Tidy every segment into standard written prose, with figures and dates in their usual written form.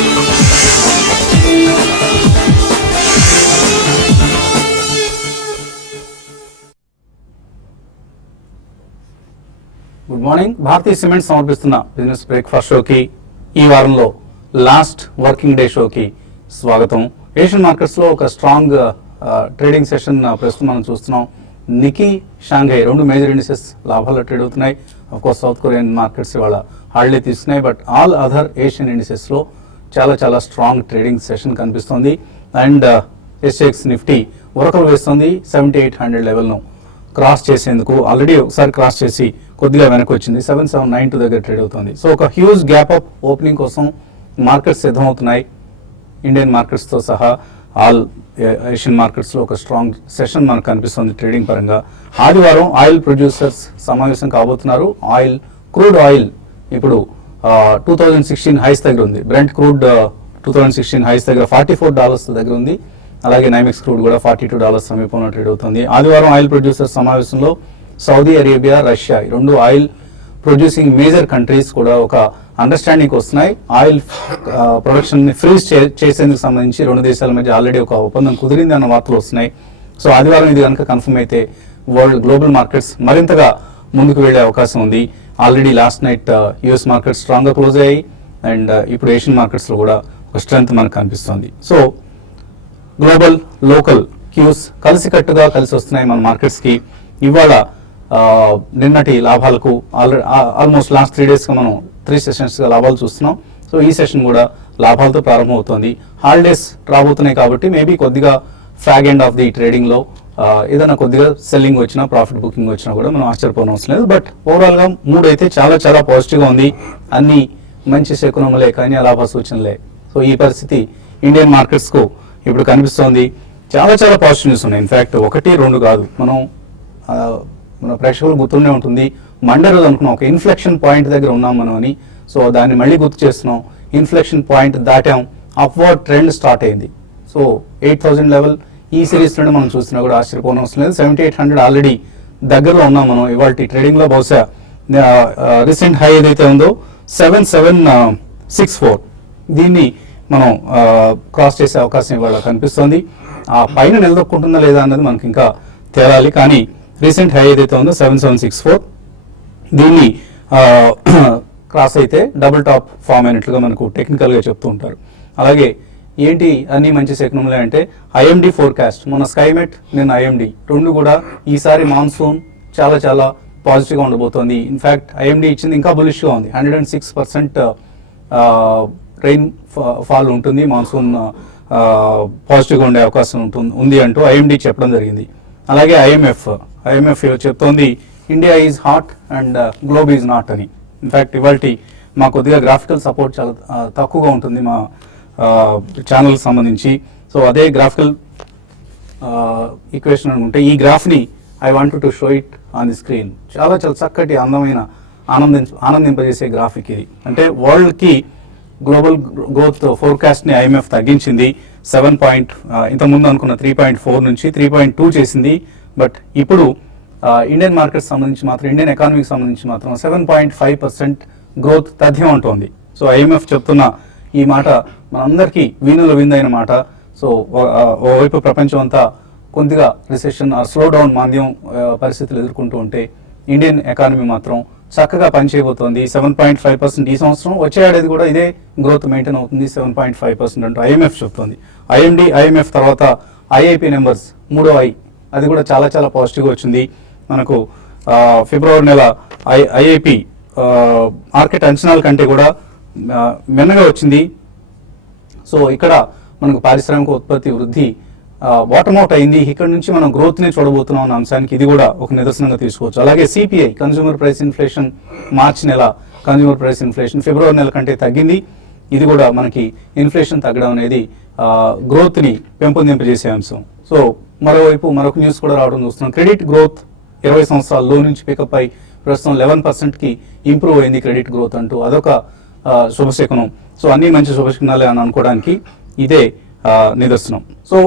Good morning. Bharatiya Cement సమర్పిస్తున్న business breakfast షోకి ఈ వారంలో లాస్ట్ వర్కింగ్ డే షోకి స్వాగతం. ఏషియన్ మార్కెట్స్ లో ఒక స్ట్రాంగ్ ట్రేడింగ్ సెషన్ ప్రస్తుతం మనం చూస్తున్నాం. నికీ, షాంఘై రెండు మేజర్ ఇండిసెస్ లాభాల్లో ట్రేడ్ అవుతున్నాయి. అఫ్కోర్స్ సౌత్ కొరియన్ మార్కెట్స్ ఇవాళ హాలిడే తీసుకున్నాయి. But all other Asian indices లో చాలా స్ట్రాంగ్ ట్రేడింగ్ సెషన్ కనిపిస్తుంది. అండ్ ఎస్ఎక్స్ నిఫ్టీ ఉరకలు వేస్తుంది 7800 లెవెల్ను క్రాస్ చేసేందుకు. ఆల్రెడీ ఒకసారి క్రాస్ చేసి కొద్దిగా వెనక్కి వచ్చింది. 7792 దగ్గర ట్రేడ్ అవుతుంది. సో ఒక హ్యూజ్ గ్యాప్ అప్ ఓపెనింగ్ కోసం మార్కెట్స్ సిద్ధమవుతున్నాయి. ఇండియన్ మార్కెట్స్తో సహా ఆల్ ఏషియన్ మార్కెట్స్లో ఒక స్ట్రాంగ్ సెషన్ మనకు కనిపిస్తుంది ట్రేడింగ్ పరంగా. ఆదివారం ఆయిల్ ప్రొడ్యూసర్స్ సమావేశం కాబోతున్నారు. క్రూడ్ ఆయిల్ ఇప్పుడు 2016 హైస్ దగ్గర ఉంది. బ్రెంట్ క్రూడ్ 2016 హైస్ దగ్గర $44 దగ్గర ఉంది. అలాగే నైమెక్స్ క్రూడ్ కూడా $42 సమీపంలో ట్రేడ్ అవుతుంది. ఆదివారం ఆయిల్ ప్రొడ్యూసర్స్ సమావేశంలో సౌదీ అరేబియా, రష్యా ఈ రెండు ఆయిల్ ప్రొడ్యూసింగ్ మేజర్ కంట్రీస్ కూడా ఒక అండర్స్టాండింగ్ వస్తున్నాయి. ఆయిల్ ప్రొడక్షన్ ని ఫ్రీజ్ చేసేందుకు సంబంధించి రెండు దేశాల మధ్య ఆల్రెడీ ఒక ఒప్పందం కుదిరింది అన్న వార్తలు వస్తున్నాయి. సో ఆదివారం ఇది కనుక కన్ఫర్మ్ అయితే గ్లోబల్ మార్కెట్స్ మరింతగా ముందుకు వెళ్లే అవకాశం ఉంది. Already last night US markets strong గా క్లోజ్ అయ్యాయి. అండ్ ఇప్పుడు ఏషియన్ మార్కెట్స్ లో కూడా ఒక స్ట్రెంత్ మనకు కనిపిస్తుంది. సో గ్లోబల్, లోకల్ క్యూస్ కలిసికట్టుగా కలిసి వస్తున్నాయి మన మార్కెట్స్ కి. ఇవాళ నిన్నటి లాభాలకు ఆల్మోస్ట్ లాస్ట్ 3 days గా మనం 3 sessions గా లాభాలు చూస్తున్నాం. సో ఈ సెషన్ కూడా లాభాలతో ప్రారంభమవుతోంది. హాలిడేస్ రాబోతున్నాయి కాబట్టి మేబీ కొద్దిగా fag end of the trading లో ఏదైనా కొద్దిగా సెల్లింగ్ వచ్చినా, ప్రాఫిట్ బుకింగ్ వచ్చినా కూడా మనం ఆశ్చర్యపోనవసరం లేదు. బట్ ఓవరాల్ గా మూడ్ అయితే చాలా పాజిటివ్ గా ఉంది. అన్ని మంచి శకునములే కానీ లాభ సూచనలే. సో ఈ పరిస్థితి ఇండియన్ మార్కెట్స్ కు ఇప్పుడు కనిపిస్తోంది. చాలా పాజిటివ్ న్యూస్ ఉన్నాయి. ఇన్ఫాక్ట్ 1-2 కాదు, మన ప్రేక్షకులు గుర్తుండే ఉంటుంది. మండే రోజు అనుకున్నాం ఒక ఇన్ఫ్లెక్షన్ పాయింట్ దగ్గర ఉన్నాం మనం అని. సో దాన్ని మళ్ళీ గుర్తు చేస్తున్నాం. ఇన్ఫ్లెక్షన్ పాయింట్ దాటాం, అప్వర్డ్ ట్రెండ్ స్టార్ట్ అయింది. సో 8000 లెవెల్ ఈ సిరీస్ నుండి మనం చూసినా కూడా ఆశ్చర్యపోనవసరం లేదు. 7800 ఆల్రెడీ దగ్గరలో ఉన్నాం మనం. ఇవాళ ట్రేడింగ్ లో బహుశా రీసెంట్ హై ఏదైతే ఉందో 7764 దీన్ని మనం క్రాస్ చేసే అవకాశం ఇవాళ కనిపిస్తోంది. ఆ పైన నిలదొక్కుంటుందా లేదా అన్నది మనకి ఇంకా తేలాలి. కానీ రీసెంట్ హై ఏదైతే ఉందో 7764 దీన్ని క్రాస్ అయితే డబుల్ టాప్ ఫామ్ అయినట్లుగా మనకు టెక్నికల్ గా చెప్తూ ఉంటారు. అలాగే ఏంటి అన్ని మంచి శకునములే అంటే ఐఎండి ఫోర్కాస్ట్, మన స్కైమెట్ నిన్న ఐఎండి రెండు కూడా ఈసారి మాన్సూన్ చాలా పాజిటివ్ గా ఉండబోతోంది. ఇన్ఫాక్ట్ ఐఎండి ఇచ్చింది ఇంకా బులిష్ గా ఉంది. 106% రెయిన్ ఫాల్ ఉంటుంది, మాన్సూన్ పాజిటివ్ గా ఉండే అవకాశం ఉంది అంటూ ఐఎండి చెప్పడం జరిగింది. అలాగే ఐఎంఎఫ్ చెప్తోంది India is hot and globe is not అని. ఇన్ఫాక్ట్ ఇవాల్టి మా కొద్దిగా గ్రాఫికల్ సపోర్ట్ చాలా తక్కువగా ఉంటుంది మా ఛానల్ సంబంధించి. సో అదే గ్రాఫికల్ ఈక్వేషన్ అనుకుంటే ఈ గ్రాఫ్ని I want to show it on the screen. చాలా చక్కటి అందమైన ఆనందింపజేసే గ్రాఫిక్ ఇది. అంటే వరల్డ్కి గ్లోబల్ గ్రోత్ ఫోర్కాస్ట్ ని ఐఎంఎఫ్ తగ్గించింది. 7 ఇంతకుముందు అనుకున్న 3.4 నుంచి 3.2 చేసింది. బట్ ఇప్పుడు ఇండియన్ మార్కెట్ సంబంధించి మాత్రం, ఇండియన్ ఎకానమీకి సంబంధించి మాత్రం 7.5% గ్రోత్ తథ్యం ఉంటుంది. సో ఐఎంఎఫ్ చెప్తున్న ఈ మాట మనందరికీ వీణుల విందైన మాట. సో ఓవైపు ప్రపంచం అంతా కొద్దిగా రిసెషన్, స్లో డౌన్, మాంద్యం పరిస్థితులు ఎదుర్కొంటూ ఉంటే ఇండియన్ ఎకానమీ మాత్రం చక్కగా పనిచేయబోతోంది. 7.5% ఈ సంవత్సరం, వచ్చే ఏడాది కూడా ఇదే గ్రోత్ మెయింటైన్ అవుతుంది 7.5% అంటూ ఐఎంఎఫ్ చెప్తుంది. ఐఎంఎఫ్ తర్వాత ఐఐపి నెంబర్స్ మూడో అది కూడా చాలా పాజిటివ్గా వచ్చింది మనకు. ఫిబ్రవరి నెల ఐఐపి మార్కెట్ అంచనాల కంటే కూడా మెన్నగా వచ్చింది. సో ఇక్కడ మనకు పారిశ్రామిక ఉత్పత్తి వృద్ధి బాటమ్ అవుట్ అయింది. ఇక్కడ నుంచి మనం గ్రోత్ నే చూడబోతున్నాం అన్న అంశానికి ఇది కూడా ఒక నిదర్శనంగా తీసుకోవచ్చు. అలాగే సిపిఐ, కన్స్యూమర్ ప్రైస్ ఇన్ఫ్లేషన్, మార్చి నెల కన్స్యూమర్ ప్రైస్ ఇన్ఫ్లేషన్ ఫిబ్రవరి నెల కంటే తగ్గింది. ఇది కూడా మనకి ఇన్ఫ్లేషన్ తగ్గడం అనేది గ్రోత్ ని పెంపొందింపజేసే అంశం. సో మరోవైపు మరొక న్యూస్ కూడా రావడం చూస్తున్నాం. క్రెడిట్ గ్రోత్ 20 సంవత్సరాల లో నుంచి పికప్ అయి ప్రస్తుతం 11% కి ఇంప్రూవ్ అయింది క్రెడిట్ గ్రోత్ అంటూ అదొక శుభశకునం. సో అన్ని మంచి శుభశకునాలే అని అనుకోవడానికి ఇదే నిదర్శనం. సో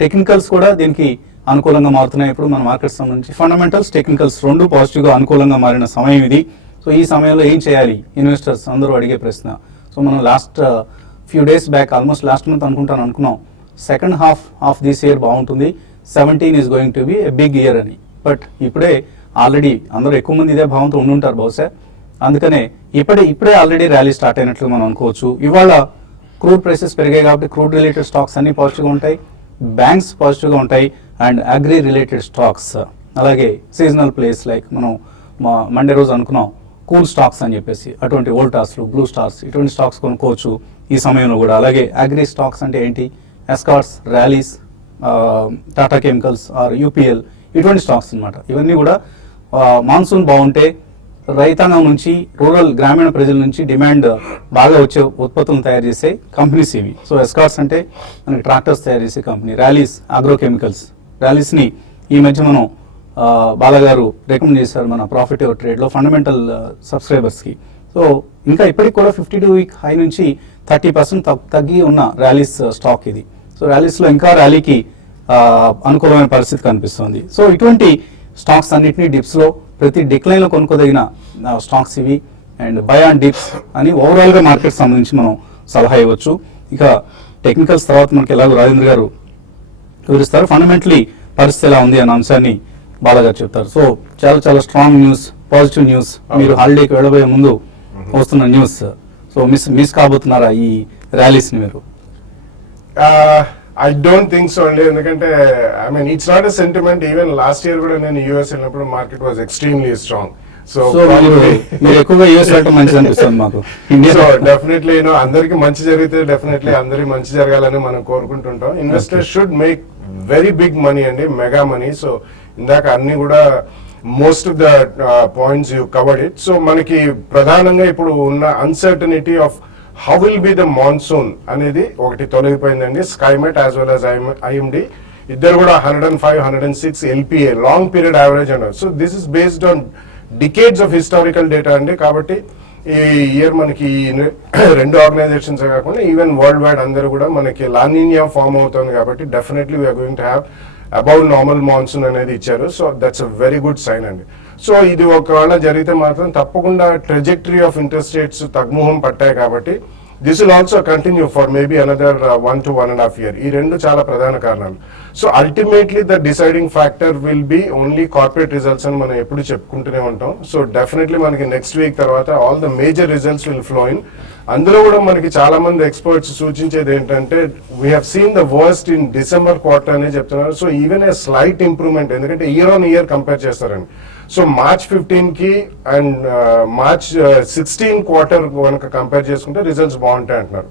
టెక్నికల్స్ కూడా దీనికి అనుకూలంగా మారుతున్నాయి. ఇప్పుడు మన మార్కెట్ సంబంధించి ఫండమెంటల్స్, టెక్నికల్స్ రెండు పాజిటివ్గా అనుకూలంగా మారిన సమయం ఇది. సో ఈ సమయంలో ఏం చేయాలి ఇన్వెస్టర్స్ అందరూ అడిగే ప్రశ్న. సో మనం last few days back almost last month అనుకున్నాం second half of this year బాగుంటుంది, 17 is going to be a big year అని. బట్ ఇప్పుడే ఆల్రెడీ అందరూ ఎక్కువ మంది ఇదే భావంతో ఉండుంటారు బహుశా, అందుకనే ఇప్పుడే ఆల్రెడీ ర్యాలీ స్టార్ట్ అయినట్లు మనం అనుకోవచ్చు. ఇవాళ క్రూడ్ ప్రైసెస్ పెరిగాయి కాబట్టి క్రూడ్ రిలేటెడ్ స్టాక్స్ అన్ని పాజిటివ్గా ఉంటాయి, బ్యాంక్స్ పాజిటివ్గా ఉంటాయి, అండ్ అగ్రి రిలేటెడ్ స్టాక్స్, అలాగే సీజనల్ ప్లేస్ లైక్ మనం మండే రోజు అనుకున్నాం కూల్ స్టాక్స్ అని చెప్పేసి, అటువంటి వోల్టాస్లు, బ్లూ స్టార్స్, ఇటువంటి స్టాక్స్ కొనుక్కోవచ్చు ఈ సమయంలో కూడా. అలాగే అగ్రి స్టాక్స్ అంటే ఏంటి, Escorts, Rallis, Tata chemicals or UPL, ఇటువంటి స్టాక్స్ అన్నమాట. ఇవన్నీ కూడా మాన్సూన్ బాగుంటే రైతాంగం నుంచి, రూరల్ గ్రామీణ ప్రజల నుంచి డిమాండ్ బాగా వచ్చే ఉత్పత్తులను తయారు చేసే కంపెనీస్ ఇవి. సో ఎస్కార్ట్స్ అంటే మనకి ట్రాక్టర్స్ తయారు చేసే కంపెనీ, ర్యాలీస్ అగ్రో కెమికల్స్. ర్యాలీస్ని ఈ మధ్య మనం బాలగారు రికమెండ్ చేశారు మన ప్రాఫిట్ ఎవర్ ట్రేడ్లో ఫండమెంటల్ సబ్స్క్రైబర్స్కి. సో ఇంకా ఇప్పటికి కూడా 52-week హై నుంచి 30% తగ్గి ఉన్న ర్యాలీస్ స్టాక్ ఇది. సో ర్యాలీస్లో ఇంకా ర్యాలీకి అనుకూలమైన పరిస్థితి కనిపిస్తుంది. సో ఇటువంటి స్టాక్స్ అన్నింటినీ డిప్స్లో, ప్రతి డిక్లైన్లో కొనుక్కోదగిన స్టాక్స్ ఇవి. అండ్ బై ఆన్ డిప్స్ అని ఓవరాల్గా మార్కెట్ సంబంధించి మనం సలహా ఇవ్వచ్చు. ఇక టెక్నికల్స్ తర్వాత మనకి ఎలాగో రాజేంద్ర గారు వివరిస్తారు, ఫండమెంటలీ పరిస్థితి ఎలా ఉంది అన్న అంశాన్ని బాలగారు చెప్తారు. సో చాలా స్ట్రాంగ్ న్యూస్, పాజిటివ్ న్యూస్. మీరు హాలిడేకి వెళ్ళబోయే ముందు వస్తున్న న్యూస్. సో మిస్ కాబోతున్నారా ఈ ర్యాలీస్ని మీరు? I don't think so అండి, ఎందుకంటే I mean it's not a sentiment. Even last year కూడా నేను యూఎస్ వెళ్ళినప్పుడు market was extremely strong. So మీరు ఎక్కువగా యూఎస్ వెళ్ళటం మంచిది అనిపిస్తుంది మాకు. సో డెఫినెట్లీ అందరికి మంచి జరిగితే డెఫినెట్లీ అందరికి మంచి జరగాలని మనం కోరుకుంటుంటాం. Investors should make very big money అండి, మెగా మనీ. సో ఇందాక అన్ని కూడా most of the points you covered it. So మనకి ప్రధానంగా ఇప్పుడు ఉన్న uncertainty of how will be the monsoon అనేది ఒకటి తొలగిపోయిందండి. Skymet as well as IMD ఇద్దరు కూడా 105, 106 ఎల్పిఏ లాంగ్ పీరియడ్ యావరేజ్ అన్నారు. So this is based on decades of historical data అండి. కాబట్టి ఈ ఇయర్ మనకి రెండు ఆర్గనైజేషన్స్ కాకుండా ఈవెన్ వరల్డ్ వైడ్ అందరూ కూడా మనకి లానినియా ఫామ్ అవుతుంది. కాబట్టి definitely we are going to have above normal monsoon అనేది ఇచ్చారు. So that's a very good sign అండి. సో ఇది ఒకవేళ జరిగితే మాత్రం తప్పకుండా ట్రెజెక్టరీ ఆఫ్ ఇంట్రెస్ట్ రేట్స్ తగ్గుముఖం పట్టాయి. కాబట్టి this will also continue for maybe another 1 to 1.5 years. ఈ రెండు చాలా ప్రధాన కారణాలు. So ultimately the deciding factor will be only corporate results అని మనం ఎప్పుడు చెప్పుకుంటూనే ఉంటాం. సో డెఫినెట్లీ మనకి నెక్స్ట్ వీక్ తర్వాత all the major results will flow in. అందులో కూడా మనకి చాలా మంది ఎక్స్పర్ట్స్ సూచించేది ఏంటంటే we have seen the worst in December quarter అనే చెప్తున్నారు. So even a slight improvement, ఎందుకంటే ఇయర్ ఆన్ ఇయర్ కంపేర్ చేస్తారండి. సో March 15 కి అండ్ March 16 క్వార్టర్ కనుక కంపేర్ చేసుకుంటే రిజల్ట్స్ బాగుంటాయి అంటున్నారు.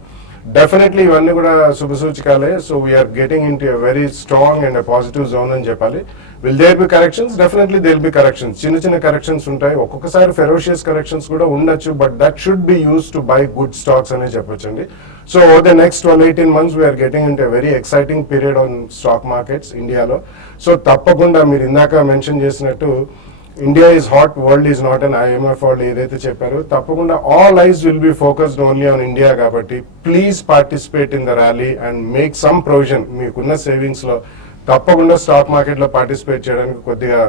డెఫినెట్లీ ఇవన్నీ కూడా శుభసూచికాలే. So we're getting in to a very strong and positive zone అని చెప్పాలి. Will there be corrections? Definitely there be corrections. చిన్న కరెక్షన్స్ ఉంటాయి, ఒక్కొక్కసారి ఫెరోషియస్ కరెక్షన్స్ కూడా ఉండొచ్చు. But that should be use to buy good stocks అనే చెప్పొచ్చండి. So over the next 12-18 months we're getting in to a very exciting period on stock markets ఇండియాలో. So తప్పకుండా మీరు ఇందాక మెన్షన్ చేసినట్టు India is hot, world is not and IMF వాళ్ళు ఏదైతే చెప్పారో తప్పకుండా all eyes will be focused only on India. కాబట్టి please participate in the rally and make some provision. మీకున్న సేవింగ్స్ లో తప్పకుండా స్టాక్ మార్కెట్ లో పార్టిసిపేట్ చేయడానికి కొద్దిగా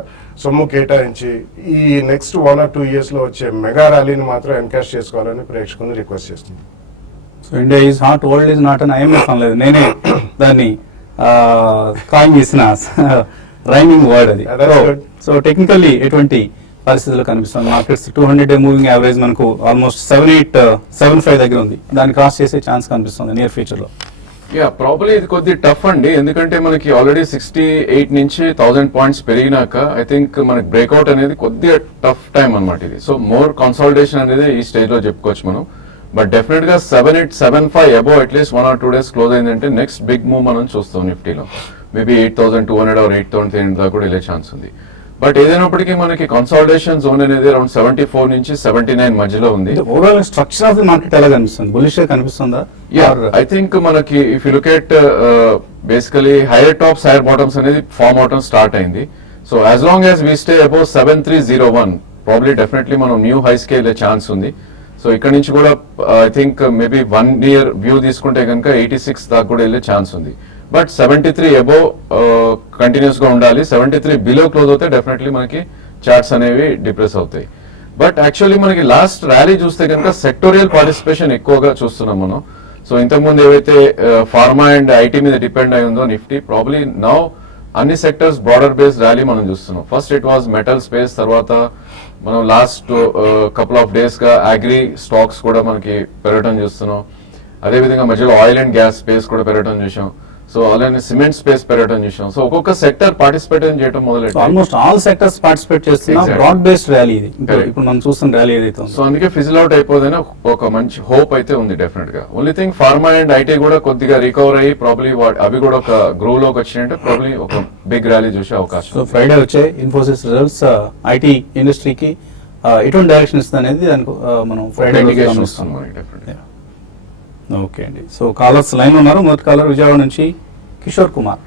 సొమ్ము కేటాయించి ఈ నెక్స్ట్ 1 or 2 years లో వచ్చే మెగా ర్యాలీని మాత్రం ఎన్కాష్ చేసుకోవాలని ప్రేక్షకులను రిక్వెస్ట్ చేస్తున్నాను. So India is hot, world is not అని IMF అనలేదు, నేనే దాన్ని కాయిన్ చేసిన రైమింగ్ వర్డ్ అది. సో టెక్నికల్లీ ఎటువంటి పరిస్థితుల్లో కనిపిస్తుంది మార్కెట్స్? 200-day మూవింగ్ యావరేజ్ మనకు ఆల్మోస్ట్ 7875 దగ్గర ఉంది. దాన్ని క్రాస్ చేసే ఛాన్స్ కనిపిస్తుంది నియర్ ఫ్యూచర్ లో. ప్రాబ్లీ ఇది కొద్ది టఫ్ అండి, ఎందుకంటే మనకి ఆల్రెడీ 68 నుంచి 1000 points పెరిగినాక ఐ థింక్ మనకి బ్రేక్అవుట్ అనేది కొద్దిగా టఫ్ టైం అనమాట ఇది. సో మోర్ కన్సాలిడేషన్ అనేది ఈ స్టేజ్ లో చెప్పుకోవచ్చు మనం. బట్ డెఫినెట్ గా 7875 above at least 1 or 2 days close అయిందంటే నెక్స్ట్ బిగ్ మూవ్ మనం చూస్తాం నిఫ్టీలో. మేబీ 8200 or 8300 దాకా కూడా వెళ్ళే ఛాన్స్ ఉంది. బట్ ఏదైనప్పటికీ మనకి కన్సాలిడేషన్ జోన్ అనేది అరౌండ్ 74 నుంచి 79 మధ్యలో ఉంది. Overall structure of the market ఎలా కనిపిస్తుంది? బుల్లిష్ గా కనిపిస్తుందా? ఐ థింక్ మనకి if you look at basically hire tops hire bottoms అనేది ఫార్మ్ అవటం స్టార్ట్ అయింది. So as long as we stay above 7301 probably definitely మనం న్యూ హై కి వెళ్ళే ఛాన్స్ ఉంది. సో ఇక్కడ నుంచి కూడా I think maybe 1 year view తీసుకుంటే కనుక 86 దాకా కూడా వెళ్ళే ఛాన్స్ ఉంది. బట్ 73 అబోవ్ కంటిన్యూస్ గా ఉండాలి. 73 బిలో క్లోజ్ అవుతే డెఫినెట్లీ మనకి చార్ట్స్ అనేవి డిప్రెస్ అవుతాయి. బట్ యాక్చువల్లీ మనకి లాస్ట్ ర్యాలీ చూస్తే కనుక సెక్టోరియల్ పార్టిసిపేషన్ ఎక్కువగా చూస్తున్నాం మనం. సో ఇంతకుముందు ఏవైతే ఫార్మా అండ్ ఐటీ మీద డిపెండ్ అయి ఉందో నిఫ్టీ ప్రాబ్లీ నౌ అన్ని సెక్టర్స్ బ్రాడర్ బేస్డ్ ర్యాలీ మనం చూస్తున్నాం. First it was metal space, తర్వాత మనం లాస్ట్ కపుల్ ఆఫ్ డేస్ గా అగ్రి స్టాక్స్ కూడా మనకి పెరగడం చూస్తున్నాం. అదేవిధంగా మధ్యలో ఆయిల్ అండ్ గ్యాస్ స్పేస్ కూడా పెరగడం చూసాం. సో అలానే సిమెంట్ స్పేస్ పెరగడం చూసాం. సో ఒక్కొక్క సెక్టర్ పార్టిసిపేట్ చేయడం మొదలెట్టి ఆల్మోస్ట్ ఆల్ సెక్టర్స్ పార్టిసిపేట్ చేస్తున్న Exactly. బ్రాడ్ బేస్డ్ ర్యాలీ ఇది. Correct. ఇప్పుడు మనం చూస్తున్న ర్యాలీ ఏదైతే ఉందో. సో అందుకే ఫిజిల్ అవుట్ అయిపోదని ఒక మంచి హోప్ అయితే ఉంది డెఫినెట్ గా. Only thing pharma and IT కూడా కొద్దిగా రికవర్ అయ్యి ప్రాబ్లీ అవి కూడా ఒక గ్రో లోకి వచ్చినట్టే ప్రాబ్లీ ఒక బిగ్ ర్యాలీ చూసే అవకాశం. సో ఫ్రైడే వచ్చే ఇన్ఫోసిస్ రిజల్ట్స్ ఐటీ ఇండస్ట్రీకి ఎటువంటి డైరెక్షన్ ఇస్తుంది అనేది దానికి మనం ఫ్రైడే ఇండికేషన్ వస్తుంది మనకి డెఫినెట్. ఓకే అండి. సో కాలర్స్ లైన్ ఉన్నారు. మొదటి కాలర్ విజయవాడ నుంచి Kishore Kumar.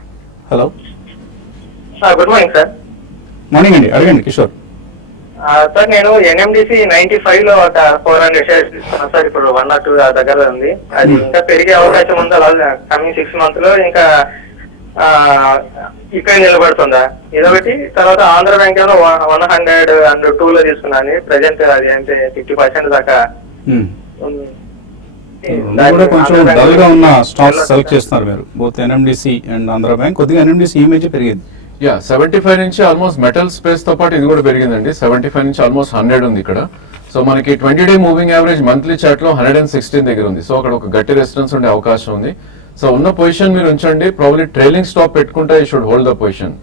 Hello, good morning sir. Morning అండి, అడగండి కిషోర్. సార్ నేను ఎన్ఎండిసి 95 లో ఒక 400 షేర్స్ తీసుకున్నాను సార్. ఇప్పుడు 1 or 2 దగ్గర ఉంది. అది ఇంకా పెరిగే అవకాశం ఉందా కమింగ్ 6 months లో? ఇంకా ఇక్కడ నిలబడుతుందా ఇదొకటి. తర్వాత ఆంధ్ర బ్యాంక్ లో 102 లో తీసుకున్నాను. ప్రెసెంట్ అది అంటే 50% దాకా ఉంది. రెండు కూడా కొంచెం డల్ గా ఉన్న స్టాక్స్ సెలెక్ట్ చేస్తున్నారు మీరు, both NMDC and Andhra bank. కొద్దిగా ఎన్ఎండిసి ఇమేజ్ పెరిగింది. యా 75 నుంచి ఆల్మోస్ట్ మెటల్ స్పేస్ తో పాటు ఇది కూడా పెరిగిందండి. 75 నుంచి ఆల్మోస్ట్ 100 ఉంది ఇక్కడ. సో మనకి 20-day moving average monthly chart లో 116 దగ్గర ఉంది. సో అక్కడ ఒక గట్టి రెసిస్టెన్స్ ఉండే అవకాశం ఉంది. సో ఉన్న పొజిషన్ మీరు ఉంచండి. ప్రాబ్లీ ట్రైలింగ్ స్టాప్ పెట్టుకుంటే you should hold the position.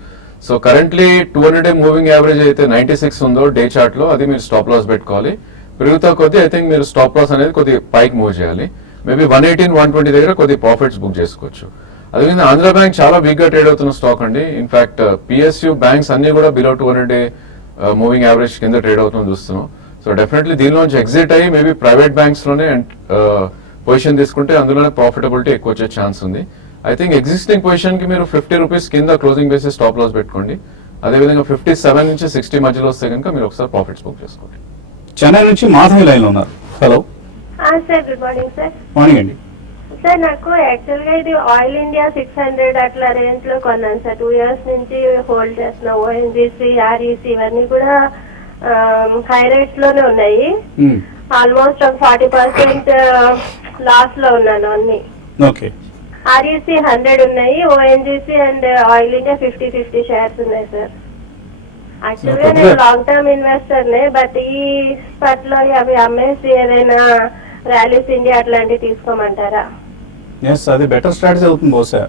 So currently 200-day moving average అయితే 96 ఉందో డే చార్ట్ లో, అది మీరు స్టాప్ లాస్ పెట్టుకోవాలి. పెరుగుతా కొద్దీ ఐ థింక్ మీరు స్టాప్ లాస్ అనేది కొద్దిగా పైకి మూవ్ చేయాలి. మేబీ 118-120 దగ్గర కొద్ది ప్రాఫిట్స్ బుక్ చేసుకోవచ్చు. అదేవిధంగా ఆంధ్ర బ్యాంక్ చాలా వీక్ గా ట్రేడ్ అవుతున్న స్టాక్ అండి. ఇన్ఫాక్ట్ పిఎస్యూ బ్యాంక్స్ అన్ని కూడా బిలో 200-day మూవింగ్ యావరేజ్ కింద ట్రేడ్ అవుతుంది చూస్తున్నాం. సో డెఫినెట్లీ దీనిలోంచి ఎగ్జిట్ అయ్యి మేబీ ప్రైవేట్ బ్యాంక్స్ లోనే పొజిషన్ తీసుకుంటే అందులోనే ప్రాఫిటబిలిటీ ఎక్కువ వచ్చే ఛాన్స్ ఉంది. ఐ థింక్ ఎగ్జిస్టింగ్ పొజిషన్ కి మీరు 50 రూపీస్ కింద క్లోజింగ్ బేసిస్ స్టాప్ లాస్ పెట్టుకోండి. అదేవిధంగా 57 నుంచి 60 మధ్యలో వస్తే కనుక మీరు ఒకసారి ప్రాఫిట్స్ బుక్ చేసుకోండి. చెన్నై నుంచి మాధవి లైన్ లో ఉన్నారు. Hello, sir good morning sir. Morning అండి. సార్ నాకు యాక్చువల్ గా ఇది ఆయిల్ ఇండియా 600 అట్లా రేంజ్ లో కొన్నాను సార్. 2 years నుంచి హోల్డ్ చేస్తున్నా. ఓఎన్జీసీ, ఆర్ఈసీ ఇవన్నీ కూడా హై రేట్స్ లోనే ఉన్నాయి. ఆల్మోస్ట్ 40% లాస్ లో ఉన్నాను అన్ని. ఓకే. ఆర్ఈసీ 100 ఉన్నాయి. ONGC and oil India 50 shares ఉన్నాయి సార్. యాక్చువల్గా నేను లాంగ్ టర్మ్ ఇన్వెస్టర్ నే, బట్ ఈ స్పట్లో అవి అమ్మేసి ఏదైనా ర్యాలీస్ ఇండియా అట్లాంటివి తీసుకోమంటారా? ఎస్, అది బెటర్ స్ట్రాటజీ అవుతుంది బహుశా.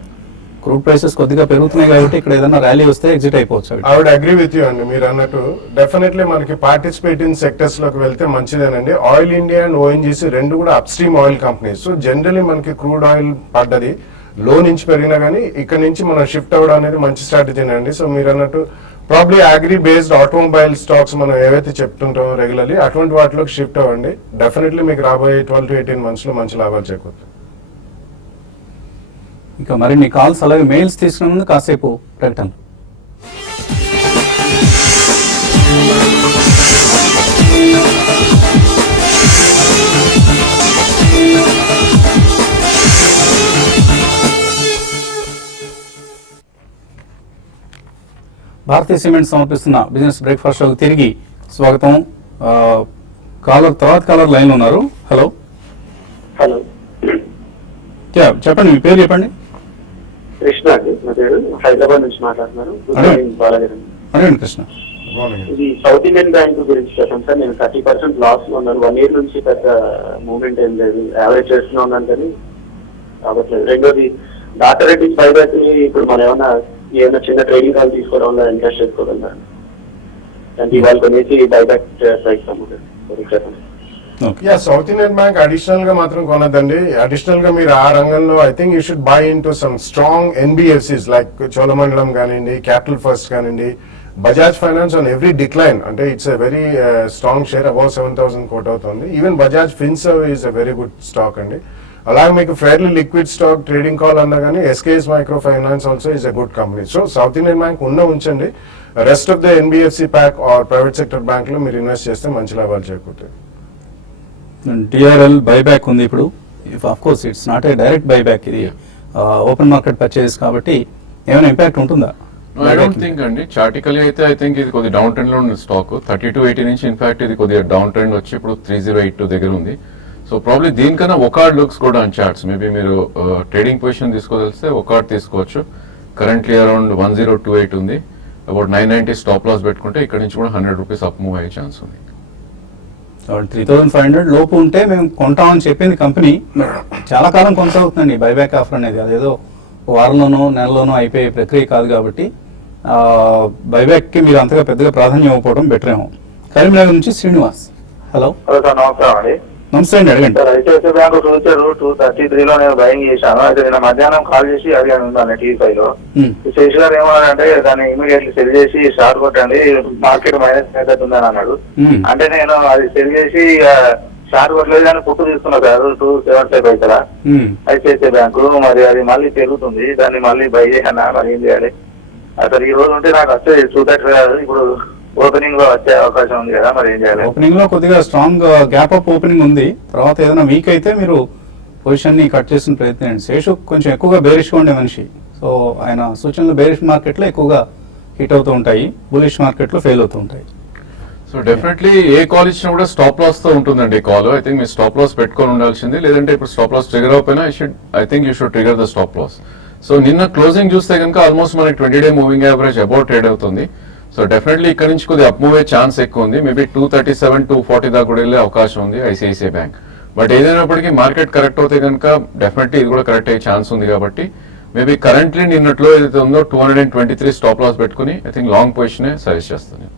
క్రూడ్ ప్రైసెస్ కొద్దిగా పెరుగుతున్నాయి కాబట్టి ఇక్కడ ఏదైనా ర్యాలీ వస్తే ఎగ్జిట్ అయిపోవచ్చు. I would agree with you అండి. మీరు అన్నట్టు డెఫినెట్లీ మనకి పార్టిసిపేట్ ఇన్ సెక్టర్స్ లోకి వెళ్తే మంచిదేనండి. ఆయిల్ ఇండియా అండ్ ఓఎన్జీసీ రెండు కూడా up stream oil companies. So generally మనకి క్రూడ్ ఆయిల్ పడ్డది లో నుంచి పెరిగినా కానీ ఇక్కడ నుంచి మనం షిఫ్ట్ అవ్వడం అనేది మంచి స్ట్రాటజీనండి. సో మీరు అన్నట్టు probably agri based automobile stocks మనం ఏవైతే చెప్తుంటామో రెగ్యులర్లీ అటువంటి వాటిలోకి షిఫ్ట్ అవ్వండి. డెఫినెట్లీ మీకు రాబోయే 12 to 18 months లో మంచి లాభాలు చేకూరుతాయి. ఇంకా మరిన్ని కాల్స్ అలాగే మెయిల్స్ తీసుకునే ముందు కాసేపు ప్రకటన. భారతీయ సిమెంట్ సమర్పిస్తున్న బిజినెస్ బ్రేక్ఫాస్ట్ షోకి తిరిగి స్వాగతం. తర్వాత కాలర్ లైన్ లో ఉన్నారు. హలో, హలో, చెప్పండి, మీ పేరు చెప్పండి. కృష్ణ అండి నా పేరు. హైదరాబాద్ నుంచి మాట్లాడుతున్నాను. అడగండి కృష్ణ. ఇది సౌత్ ఇండియన్ బ్యాంక్ గురించి చెప్పండి సార్. నేను 30% లాస్ లో ఉన్నాను. 1 year నుంచి పెద్ద మూవ్మెంట్ ఏం లేదు. యావరేజ్ చేస్తున్నా ఉన్నాను కానీ అవ్వట్లేదు. రెండోది డాక్టర్ రెడ్డి బైబ్యాక్ ఇప్పుడు మనం ఏమైనా చిన్న ట్రైనింగ్ కాల్ తీసుకోవడం వల్ల ఇన్వెస్ట్ చేసుకోగలరా? అంటే ఇవాళ కొనేసి బైబ్యాక్ చేస్తాము. Yeah, South Indian Bank additional గా మాత్రం కొనద్దండి. అడిషనల్ గా మీరు ఆ రంగంలో I think you should buy in to some strong NBFCs like Cholamandalam కానివ్వండి, క్యాపిటల్ ఫస్ట్ కానివ్వండి, Bajaj Finance on every decline అంటే it's a very strong share. About 7,000 quote అవుతుంది. Even Bajaj Finserv is a very good stock అండి. అలాగే మీకు fairly liquid stock trading call అన్నా కానీ SKS micro finance also is a good company. So South Indian Bank ఉంచండి. Rest of the NBFC pack or private sector bank లో మీరు invest చేస్తే మంచి లాభాలు చేకూరుతాయి. టిఆర్ఎల్ బైబ్యాక్ ఉంది ఇప్పుడు. Of course it's not a direct buyback, ఇది ఓపెన్ మార్కెట్ పర్చేస్ కాబట్టి ఏమైనా ఇంపాక్ట్ ఉంటుందా? ఐ డోంట్ థింక్ అండి. చార్టికలీ అయితే ఐ థింక్ ఇది కొద్దిగా డౌన్ ట్రెండ్ లో ఉంది స్టాక్. 3280 నుంచి ఇన్ఫాక్ట్ ఇది కొద్దిగా డౌన్ ట్రెండ్ వచ్చి ఇప్పుడు 3082 దగ్గర ఉంది. సో ప్రాబ్లీ దీనికన్నా ఒకార్డ్ లుక్స్ కూడా ఆన్ చార్ట్స్. మేబీ మీరు ట్రేడింగ్ పొజిషన్ తీసుకోదలిస్తే ఒకార్డ్ తీసుకోవచ్చు. కరెంట్లీ అరౌండ్ 1028 ఉంది. అబౌట్ 990 స్టాప్ లాస్ పెట్టుకుంటే ఇక్కడ నుంచి కూడా 100 రూపీస్ అప్ మూవ్ అయ్యే ఛాన్స్ ఉంది. 3500 లోపు ఉంటే మేము కొంటామని చెప్పింది కంపెనీ. చాలా కాలం కొనసాగుతుందండి బైబ్యాక్ ఆఫర్ అనేది. అదేదో వారంలోనో నెలలోనో అయిపోయే ప్రక్రియ కాదు కాబట్టి బైబ్యాక్కి మీరు అంతగా పెద్దగా ప్రాధాన్యం ఇవ్వకపోవడం బెటర్ ఏమో. కరీంనగర్ నుంచి శ్రీనివాస్. హలో సార్ నమస్కారం అండి. నమస్తే అండి, అడగండి. సార్ ఐసిఐసిఐ బ్యాంక్ ఫ్యూచర్ 233 నేను బయింగ్ చేశాను. అయితే నిన్న మధ్యాహ్నం కాల్ చేసి అడిగాను ఉందండి T5 లో. శేష్ గారు ఏమన్నారంటే దాన్ని ఇమీడియట్లీ సెల్ చేసి షార్ట్ కొట్టండి, మార్కెట్ మైనస్ అవుతుందని అన్నాడు. అంటే నేను అది సెల్ చేసి షార్ట్ కొట్టలేదు కానీ పుట్టు తీసుకున్నా సార్ 275 పైసలా ఐసిఐసిఐ బ్యాంకు. మరి అది మళ్ళీ పెరుగుతుంది, దాన్ని మళ్ళీ బై చేయనా, మరి ఏం చేయాలి? అసలు ఈ రోజు ఉంటే నాకు వచ్చేది చూడట్లేదు కాదు, ఇప్పుడు ఓపెనింగ్ లో వచ్చే అవకాశం ఉంది కదా, మరి ఏం చేయాలి? ఓపెనింగ్ లో కొద్దిగా స్ట్రాంగ్ గ్యాప్ అప్ ఓపెనింగ్ ఉంది. తర్వాత ఏదైనా వీక్ అయితే మీరు పొజిషన్ ని కట్ చేసిన ప్రయత్నం. శేషు కొంచెం ఎక్కువగా బేరిష్ గా ఉండే మనిషి. సో ఆయన సూచనలు బేరిష్ మార్కెట్ లో ఎక్కువగా హిట్ అవుతూ ఉంటాయి, బులిష్ మార్కెట్ లో ఫెయిల్ అవుతూ ఉంటాయి. సో డెఫినెట్లీ ఏ కాల్ ఇచ్చినా కూడా స్టాప్ లాస్ తో ఉంటుందండి కాల్. ఐ థింక్ మీరు స్టాప్ లాస్ పెట్టుకొని ఉండాల్సింది. లేదంటే ఇప్పుడు స్టాప్ లాస్ ట్రిగర్ అయిపోయినా I think you should trigger the stop loss. So నిన్న క్లోజింగ్ చూస్తే కనుక ఆల్మోస్ట్ మనకి 20-day moving average about trade అవుతుంది. సో డెఫినెట్లీ ఇక్కడ నుంచి కొద్దిగా అప్ మూవ్ అయ్యే ఛాన్స్ ఎక్కువ ఉంది. మేబీ 237, 240 దాకా కూడా వెళ్ళే అవకాశం ఉంది ఐసిఐసిఐ బ్యాంక్. బట్ ఏదైనప్పటికీ మార్కెట్ కరెక్ట్ అవుతే కనుక డెఫినెట్లీ ఇది కూడా కరెక్ట్ అయ్యే ఛాన్స్ ఉంది. కాబట్టి మేబీ కరెంట్లీ నిన్నట్లో ఏదైతే ఉందో 223 స్టాప్ లాస్ పెట్టుకుని ఐ థింక్ లాంగ్ పొజిషనే సజెస్ట్ చేస్తాను.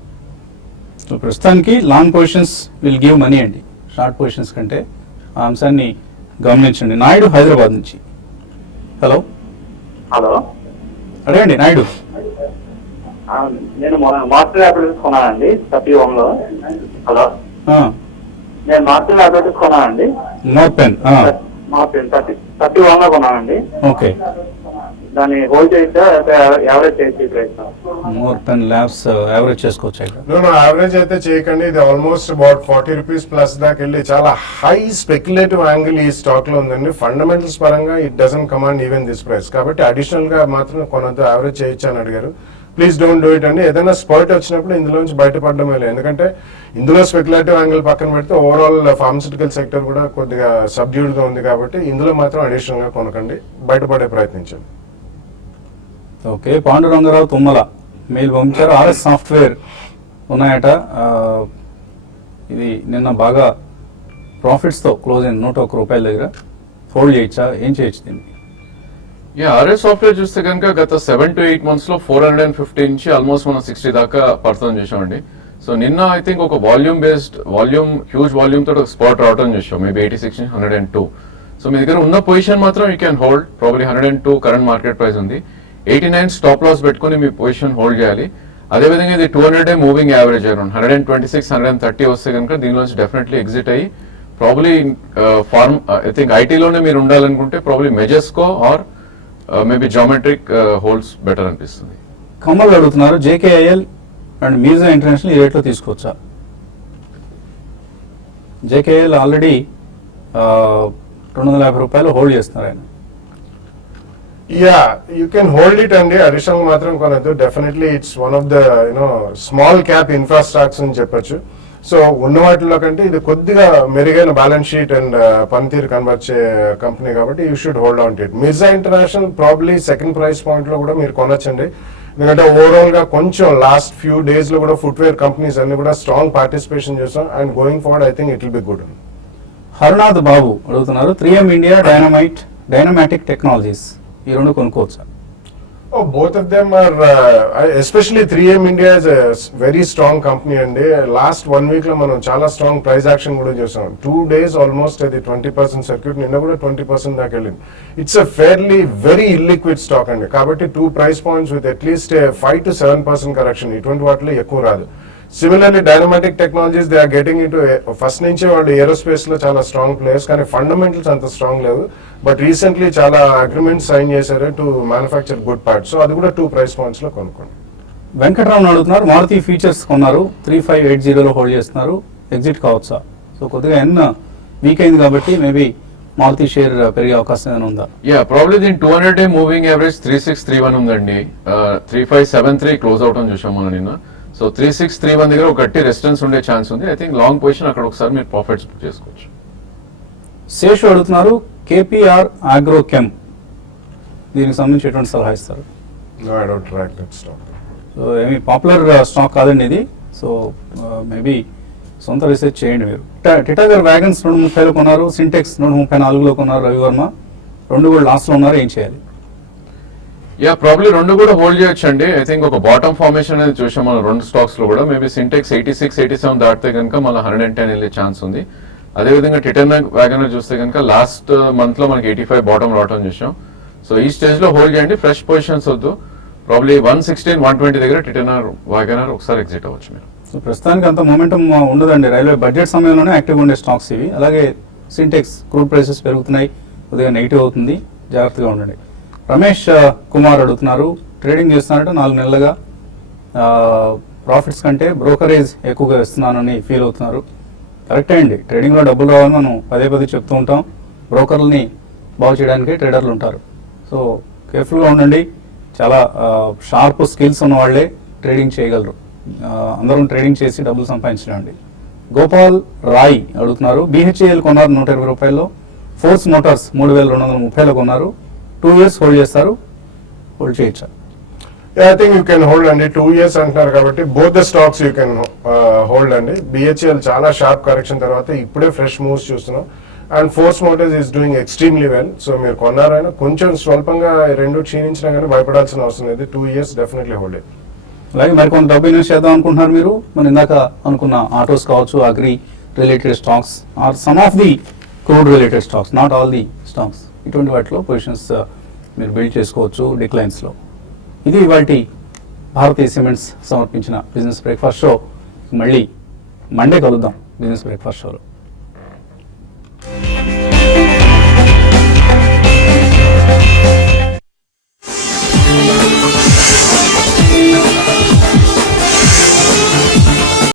సో ప్రస్తుతానికి long positions will give money అండి, షార్ట్ పొజిషన్స్ కంటే. ఆ అంశాన్ని గమనించండి. నాయుడు హైదరాబాద్ నుంచి. హలో హలో అడగండి నాయుడు. నేను మాస్టర్ ల్యాబొరేటరీస్ కొన్నానండి 31 లో. హలో నేను మాస్టర్ ల్యాబొరేటరీస్ కొన్నానండి. మోర్పెన్ 31 లో కొన్నానండి. ఓకే. దాన్ని హోల్డ్ చేస్తే యావరేజ్ చేసి ప్రైస్ మోర్పెన్ ల్యాబ్స్ యావరేజ్ చేసుకోవచ్చు. యావరేజ్ అయితే చేయకండి. ఇది ఆల్మోస్ట్ అబౌట్ 40 రూపీస్ ప్లస్ దాకా వెళ్ళి చాలా హై స్పెక్యులేటివ్ యాంగిల్ ఈ స్టాక్ లో ఉందండి. ఫండమెంటల్స్ పరంగా it doesn't command even this price. కాబట్టి అడిషనల్ గా మాత్రం కొనొద్దు. యావరేజ్ చేయొచ్చు అని అడిగారు. ప్లీజ్ డోంట్ డూ ఇట్ అండి. ఏదైనా స్పర్ట్ వచ్చినప్పుడు ఇందులోంచి బయటపడడమే లేదు. ఎందుకంటే ఇందులో స్పెక్యులేటివ్ యాంగిల్ పక్కన పెడితే ఓవరాల్ ఫార్మస్యూటికల్ సెక్టర్ కూడా కొద్దిగా సబ్డ్యూడ్ గా ఉంది. కాబట్టి ఇందులో మాత్రం అడిషనల్ గా కొనకండి, బయటపడే ప్రయత్నించండి. ఓకే. పాండురంగారావు తుమ్మల మెయిల్ పంపించారు. ఆర్ఎస్ సాఫ్ట్వేర్ ఉన్నాయట. ఇది నిన్న బాగా ప్రాఫిట్స్తో క్లోజ్ అయింది, 101 రూపాయల దగ్గర. హోల్డ్ చేయొచ్చా, ఏం చేయొచ్చు దీన్ని? ఆర్ఎస్ సాఫ్ట్వేర్ చూస్తే కనుక గత 7 to 8 months లో 450 నుంచి ఆల్మోస్ట్ మనం 60 దాకా పర్సన్ చేసామండి. సో నిన్న ఐ థింక్ ఒక హ్యూజ్ వాల్యూమ్ తోటి ఒక స్పాట్ రావడం చూసాం. మేబీ 86 నుంచి 102. సో మీ దగ్గర ఉన్న పొజిషన్ మాత్రం you can hold. Probably 102 current market price ఉంది. 89 స్టాప్ లాస్ పెట్టుకుని మీ పొజిషన్ హోల్డ్ చేయాలి. అదేవిధంగా ఇది 200-day మూవింగ్ యావరేజ్ అరౌండ్ 126, 130 వస్తే కనుక దీనిలోంచి డెఫినెట్లీ ఎగ్జిట్ అయ్యి ప్రాబ్లీ ఐ థింక్ ఐటీలోనే మీరు ఉండాలనుకుంటే probably Majesco or maybe Geometric holds better అనిపిస్తుంది. కమల్ అడుగుతున్నారు, జేకేఐఎల్ అండ్ మీర్జా ఇంటర్నేషనల్ ఈ రేట్లో తీసుకోవచ్చా? జేకేఐఎల్ ఆల్రెడీ 250 రూపాయలు హోల్డ్ చేస్తున్నారు ఆయన. You can hold it అండి. అడిషనల్ మాత్రం కొనద్దు. Definitely it's one of the small cap infrastructures అని చెప్పొచ్చు. సో ఉన్న వాటిలో కంటే ఇది కొద్దిగా మెరుగైన బ్యాలెన్స్ షీట్ అండ్ పనితీరు కనబర్చే కంపెనీ కాబట్టి you should hold on to it. Mirza international probably second price point లో కూడా మీరు కొనొచ్చండి. ఎందుకంటే ఓవరాల్ గా కొంచెం లాస్ట్ ఫ్యూ డేస్ లో కూడా ఫుట్వేర్ కంపెనీస్ అన్ని కూడా స్ట్రాంగ్ పార్టిసిపేషన్ చేస్తాం. And going forward I think it will be good. Harnath Babu అడుగుతున్నారు, 3M ఇండియా, డైనమాటిక్ టెక్నాలజీస్ ఈ రెండు కొనుక్కోవచ్చా? Both of them are, especially 3M India is a very strong company అండి. లాస్ట్ 1 week లో మనం చాలా స్ట్రాంగ్ ప్రైస్ యాక్షన్ కూడా చూసాం. 2 days ఆల్మోస్ట్ అది 20% సర్క్యూట్, నిన్న కూడా 20% దాకా వెళ్ళింది. It's a fairly very illiquid stock అండి. కాబట్టి 2 price points with at least 5 to 7% correction ఇటువంటి వాటిలో ఎక్కువ రాదు. Similarly Dynamatic Technologies they are getting in to first నుంచే వాళ్ళు ఏరోస్పేస్ లో చాలా స్ట్రాంగ్ ప్లేయర్స్, కానీ ఫండమెంటల్స్ అంత స్ట్రాంగ్ లేవు. బట్ రీసెంట్లీ చాలా అగ్రిమెంట్స్ సైన్ చేశారు to manufacture good parts. So అది కూడా 2 price points లో కొనుక్కోండి. వెంకటరావు అడుగుతున్నారు, మారుతి ఫీచర్స్ కొన్నారు, 3580 లో హోల్డ్ చేస్తున్నారు, ఎగ్జిట్ కావచ్చా? సో కొద్దిగా వీక్ అయింది కాబట్టి మేబీ మారుతి షేర్ పెరిగే అవకాశం ఏమైనా ఉందా? ప్రాబ్లీ దీని 200-day మూవింగ్ యావరేజ్ 3631 ఉందండి. 3573 క్లోజ్ అవటం చూసాం మనం నిన్న. సో 3631 దగ్గర ఒక గట్టి రెసిస్టెన్స్ ఉండే ఛాన్స్ ఉంది. ఐ థింక్ లాంగ్ పొజిషన్ అక్కడ ఒకసారి మీరు ప్రాఫిట్స్ బుక్ చేసుకోవచ్చు. శేషు అడుగుతున్నారు కేపీఆర్ ఆగ్రోకెమ్ దీనికి సంబంధించి ఎటువంటి సలహా ఇస్తారు? No, I don't track that stock. So ఏమి పాపులర్ స్టాక్ కాదండి ఇది. సో మేబీ సొంత రీసెర్చ్ చేయండి మీరు. టిటాగర్ వ్యాగన్స్ 230లో కొన్నారు, సింటెక్స్ 134లో కొన్నారు రవివర్మ, రెండు కూడా లాస్ట్లో ఉన్నారు, ఏం చేయాలి? యా ప్రాబ్లీ రెండు కూడా హోల్డ్ చేయొచ్చు అండి. ఐ థింక్ ఒక బాటమ్ ఫార్మేషన్ అనేది చూసాం మనం రెండు స్టాక్స్ లో కూడా. మేబీ సింటెక్స్ 86, 87 దాటితే కనుక మళ్ళీ 110 వెళ్ళే ఛాన్స్ ఉంది. అదేవిధంగా టిటాగర్ వ్యాగనర్ చూస్తే కనుక లాస్ట్ మంత్ లో మనకి 85 బాటమ్ రావడం చూసాం. సో ఈ స్టేజ్ లో హోల్డ్ చేయండి, ఫ్రెష్ పొజిషన్స్ వద్దు. ప్రాబ్లీ 116, 120 దగ్గర టిటాగర్ వ్యాగనర్ ఒకసారి ఎగ్జిట్ అవ్వచ్చు మీరు. సో ప్రస్తుతానికి అంత మొమెంటం ఉండదండి. రైల్వే బడ్జెట్ సమయంలోనే యాక్టివ్గా ఉండే స్టాక్స్ ఇవి. అలాగే సింటెక్స్ క్రూడ్ ప్రైసెస్ పెరుగుతున్నాయి, కొద్దిగా నెగిటివ్ అవుతుంది, జాగ్రత్తగా ఉండండి. రమేష్ కుమార్ అడుగుతున్నారు, ట్రేడింగ్ చేస్తున్నారంటే 4 నెలలుగా ప్రాఫిట్స్ కంటే బ్రోకరేజ్ ఎక్కువగా ఇస్తున్నానని ఫీల్ అవుతున్నారు. కరెక్టే అండి, ట్రేడింగ్లో డబ్బులు రావాలని మనం పదే పదే చెప్తూ ఉంటాం. బ్రోకర్లని బాగు చేయడానికి ట్రేడర్లు ఉంటారు. సో కేర్ఫుల్గా ఉండండి. చాలా షార్ప్ స్కిల్స్ ఉన్న వాళ్ళే ట్రేడింగ్ చేయగలరు. అందరం ట్రేడింగ్ చేసి డబ్బులు సంపాదించలేండి. గోపాల్ రాయ్ అడుగుతున్నారు, BHEL కొన్నారు 120 రూపాయల్లో, ఫోర్స్ మోటార్స్ 3230లో కొన్నారు, 2 years హోల్డ్ చేస్తారు, హోల్డ్ చేయొచ్చా? Yeah, I think you can hold అండి. 2 years అంటున్నారు కాబట్టి both the stocks you can hold అండి. BHEL చాలా షార్ప్ కరెక్షన్ తర్వాత ఇప్పుడే ఫ్రెష్ మూవ్స్ చూస్తున్నాం. And force Motors is doing extremely well. So మీరు కొన్నారైనా కొంచెం స్వల్పంగా రెండు క్షీణించినా కానీ భయపడాల్సిన అవసరం లేదు. 2 years డెఫినెట్లీ హోల్డ్. అలాగే మరి కొంత డబ్బు ఇన్వెస్ట్ చేద్దాం అనుకుంటున్నారు మీరు. మన ఇందాక అనుకున్న ఆటోస్ కావచ్చు, agri related stocks or some of the crude related stocks, not all the stocks. ఇటువంటి వాటిలో పొజిషన్స్ మీరు బిల్డ్ చేసుకోవచ్చు డిక్లైన్స్లో. ఇది ఇవాల్టి భారతీయ సిమెంట్స్ సమర్పించిన బిజినెస్ బ్రేక్ఫాస్ట్ షో. మళ్ళీ మండే కలుద్దాం బిజినెస్ బ్రేక్ఫాస్ట్ షోలో.